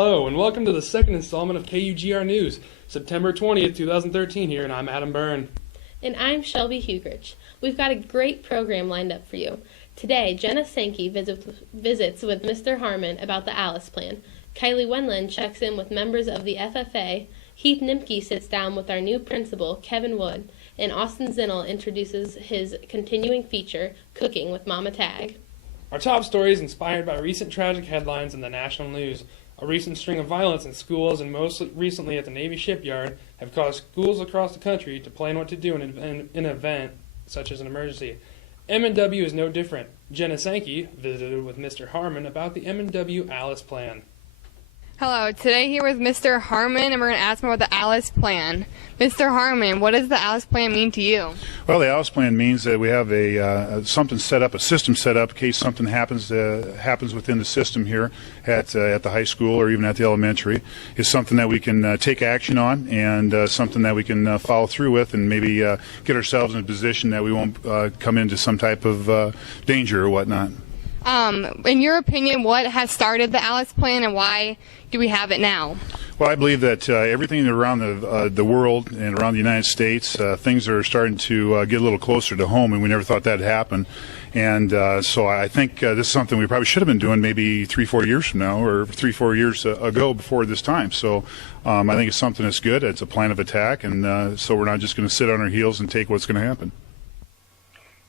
Hello, and welcome to the second installment of KUGR News, September 20th, 2013 here, and I'm Adam Byrne. And I'm Shelby Hugrich. We've got a great program lined up for you. Today, Jenna Sankey visits with Mr. Harmon about the Alice Plan. Kylie Wenland checks in with members of the FFA. Heath Nimke sits down with our new principal, Kevin Wood. And Austin Zinnel introduces his continuing feature, Cooking with Mama Tag. Our top story is inspired by recent tragic headlines in the national news. A recent string of violence in schools, and most recently at the Navy shipyard, have caused schools across the country to plan what to do in an event such as an emergency. MNW is no different. Jenna Sankey visited with Mr. Harmon about the MNW Alice Plan. Hello, today here with Mr. Harmon, and we're going to ask him about the Alice Plan. Mr. Harmon, what does the Alice Plan mean to you? Well, the Alice Plan means that we have something set up, a system set up in case something happens within the system here at the high school or even at the elementary. It's something that we can take action on, and something that we can follow through with, and maybe get ourselves in a position that we won't come into some type of danger or whatnot. In your opinion, what has started the Alice Plan, and why do we have it now? Well, I believe that everything around the world and around the United States, things are starting to get a little closer to home, and we never thought that'd happen. And so I think this is something we probably should have been doing maybe 3-4 years from now, or 3-4 years ago before this time. So I think it's something that's good. It's a plan of attack, and so we're not just going to sit on our heels and take what's going to happen.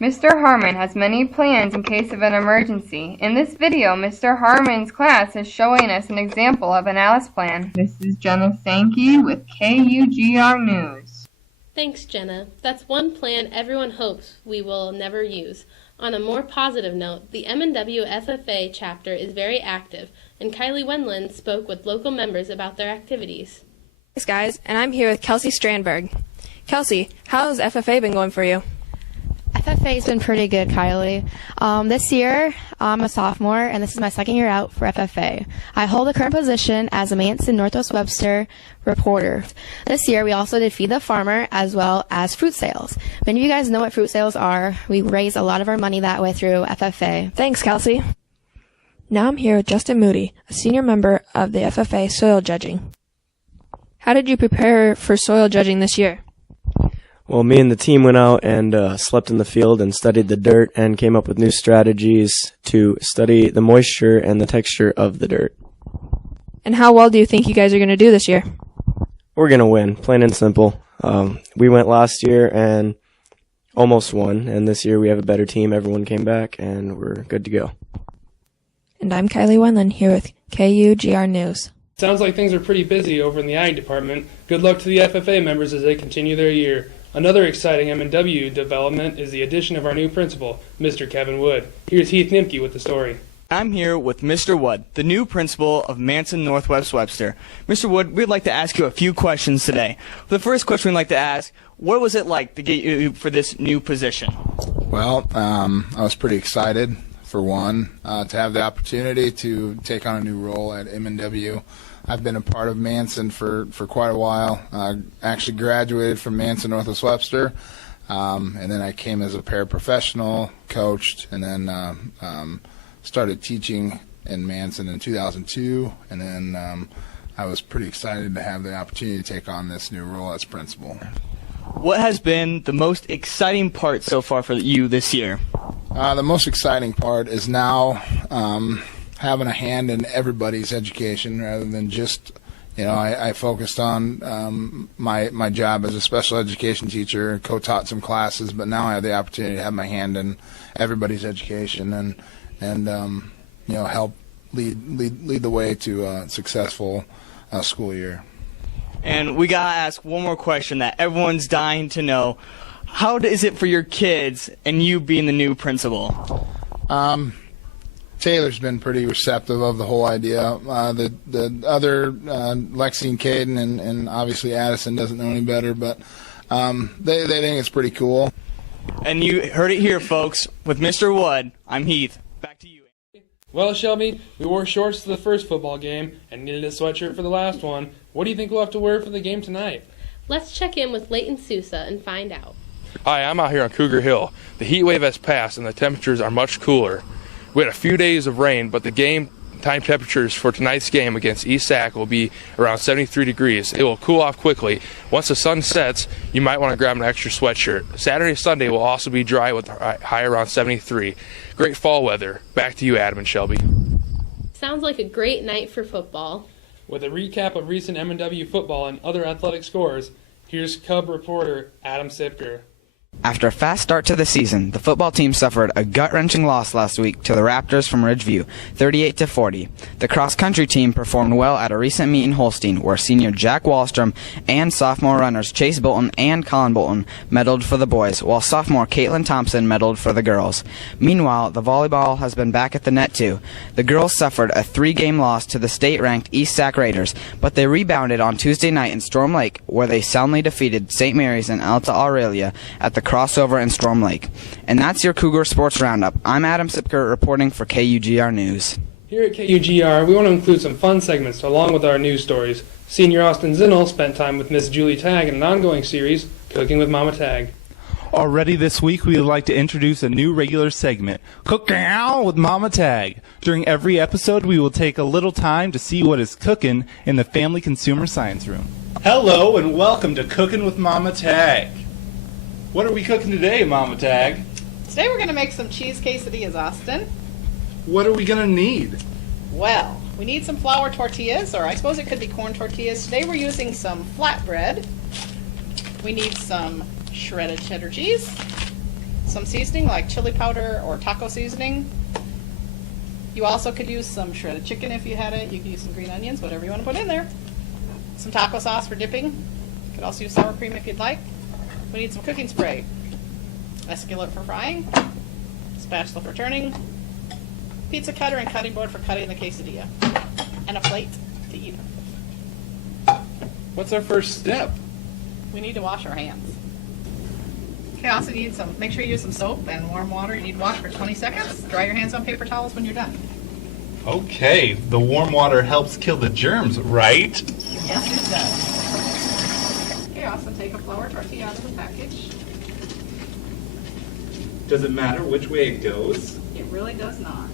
Mr. Harmon has many plans in case of an emergency. In this video, Mr. Harmon's class is showing us an example of an Alice Plan. This is Jenna Sankey with KUGR News. Thanks, Jenna. That's one plan everyone hopes we will never use. On a more positive note, the MNW FFA chapter is very active, and Kylie Wenland spoke with local members about their activities. Thanks, guys, and I'm here with Kelsey Strandberg. Kelsey, how's FFA been going for you? FFA's been pretty good, Kylie. This year, I'm a sophomore, and this is my second year out for FFA. I hold the current position as a Manson Northwest Webster reporter. This year, we also did Feed the Farmer as well as fruit sales. Many of you guys know what fruit sales are. We raise a lot of our money that way through FFA. Thanks, Kelsey. Now I'm here with Justin Moody, a senior member of the FFA soil judging. How did you prepare for soil judging this year? Well, me and the team went out and slept in the field and studied the dirt and came up with new strategies to study the moisture and the texture of the dirt. And how well do you think you guys are going to do this year? We're going to win, plain and simple. We went last year and almost won, and this year we have a better team. Everyone came back, and we're good to go. And I'm Kylie Wenland here with KUGR News. Sounds like things are pretty busy over in the Ag department. Good luck to the FFA members as they continue their year. Another exciting MNW development is the addition of our new principal, Mr. Kevin Wood. Here's Heath Nimke with the story. I'm here with Mr. Wood, the new principal of Manson Northwest Webster. Mr. Wood, we'd like to ask you a few questions today. The first question we'd like to ask, what was it like to get you for this new position? Well, I was pretty excited, for one, to have the opportunity to take on a new role at MNW. I've been a part of Manson for quite a while. I actually graduated from Manson Northwest Webster, and then I came as a paraprofessional, coached, and then started teaching in Manson in 2002, and then I was pretty excited to have the opportunity to take on this new role as principal. What has been the most exciting part so far for you this year? The most exciting part is now having a hand in everybody's education rather than just, I focused on my job as a special education teacher, co-taught some classes, but now I have the opportunity to have my hand in everybody's education and help lead the way to a successful school year. And we got to ask one more question that everyone's dying to know. How is it for your kids and you being the new principal? Taylor's been pretty receptive of the whole idea. The other, Lexi and Caden and obviously Addison doesn't know any better, but they think it's pretty cool. And you heard it here, folks. With Mr. Wood, I'm Heath. Back to you. Well, Shelby, we wore shorts to the first football game and needed a sweatshirt for the last one. What do you think we'll have to wear for the game tonight? Let's check in with Leighton Sousa and find out. Hi, I'm out here on Cougar Hill. The heat wave has passed and the temperatures are much cooler. We had a few days of rain, but the game Time temperatures for tonight's game against East Sac will be around 73 degrees. It will cool off quickly. Once the sun sets, you might want to grab an extra sweatshirt. Saturday and Sunday will also be dry with a high around 73. Great fall weather. Back to you, Adam and Shelby. Sounds like a great night for football. With a recap of recent MNW football and other athletic scores, here's Cub reporter Adam Sipker. After a fast start to the season, the football team suffered a gut-wrenching loss last week to the Raptors from Ridgeview, 38-40. The cross-country team performed well at a recent meet in Holstein, where senior Jack Wallstrom and sophomore runners Chase Bolton and Colin Bolton medaled for the boys, while sophomore Caitlin Thompson medaled for the girls. Meanwhile, the volleyball has been back at the net too. The girls suffered a 3-game loss to the state-ranked East Sac Raiders, but they rebounded on Tuesday night in Storm Lake, where they soundly defeated St. Mary's and Alta Aurelia at the crossover in Storm Lake. And that's your Cougar Sports Roundup. I'm Adam Sipker reporting for KUGR News. Here at KUGR, we want to include some fun segments along with our news stories. Senior Austin Zinnel spent time with Miss Julie Tagg in an ongoing series, Cooking with Mama Tagg. Already this week, we would like to introduce a new regular segment, Cooking with Mama Tagg. During every episode, we will take a little time to see what is cooking in the Family Consumer Science Room. Hello and welcome to Cooking with Mama Tagg. What are we cooking today, Mama Tagg? Today we're going to make some cheese quesadillas, Austin. What are we going to need? Well, we need some flour tortillas, or I suppose it could be corn tortillas. Today we're using some flatbread. We need some shredded cheddar cheese, some seasoning like chili powder or taco seasoning. You also could use some shredded chicken if you had it. You could use some green onions, whatever you want to put in there. Some taco sauce for dipping. You could also use sour cream if you'd like. We need some cooking spray, a skillet for frying, spatula for turning, pizza cutter and cutting board for cutting the quesadilla, and a plate to eat. What's our first step? We need to wash our hands. Okay, also you need make sure you use some soap and warm water. You need to wash for 20 seconds. Dry your hands on paper towels when you're done. Okay, the warm water helps kill the germs, right? Yes, it does. Okay, also take a flour tortilla out of the package. Does it matter which way it goes? It really does not.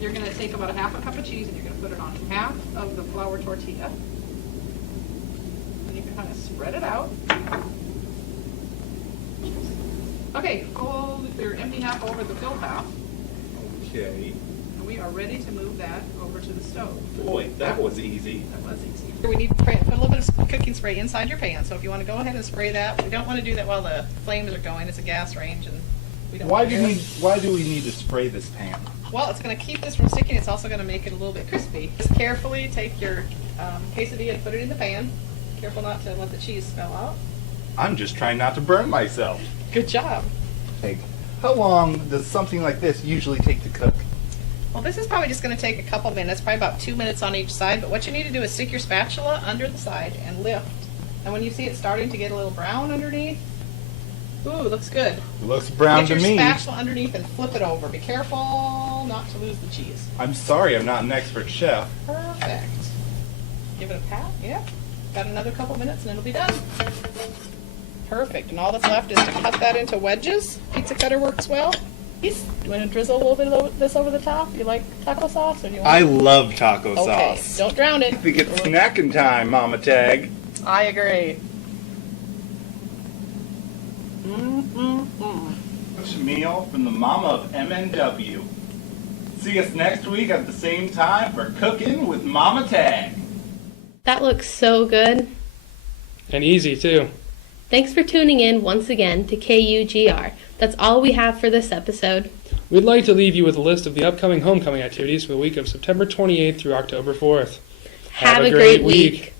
You're going to take about a half a cup of cheese and you're going to put it on half of the flour tortilla. And you can kind of spread it out. Okay, fold your empty half over the filled half. Okay. And we are ready to move that over to the stove. Boy, that was easy. That was easy. We need to put a little bit of cooking spray inside your pan. So if you want to go ahead and spray that, we don't want to do that while the flames are going. It's a gas range, and we don't. Why do we need to spray this pan? Well, it's going to keep this from sticking. It's also going to make it a little bit crispy. Just carefully take your quesadilla and put it in the pan. Careful not to let the cheese spill out. I'm just trying not to burn myself. Good job. Hey, how long does something like this usually take to cook? Well, this is probably just going to take a couple minutes, probably about 2 minutes on each side. But what you need to do is stick your spatula under the side and lift. And when you see it starting to get a little brown underneath, ooh, looks good. It looks brown to me. Get your spatula underneath and flip it over. Be careful not to lose the cheese. I'm sorry, I'm not an expert chef. Perfect. Give it a pat. Yeah. Got another couple minutes and it'll be done. Perfect. And all that's left is to cut that into wedges. Pizza cutter works well. Do you want to drizzle a little bit of this over the top? You like taco sauce, or do you want? I love taco Okay, sauce. don't drown it. I think it's snacking time, Mama Tagg. I agree. Fresh meal from the mama of MNW. See us next week at the same time for Cooking with Mama Tagg. That looks so good. And easy, too. Thanks for tuning in once again to KUGR. That's all we have for this episode. We'd like to leave you with a list of the upcoming homecoming activities for the week of September 28th through October 4th. Have a great week.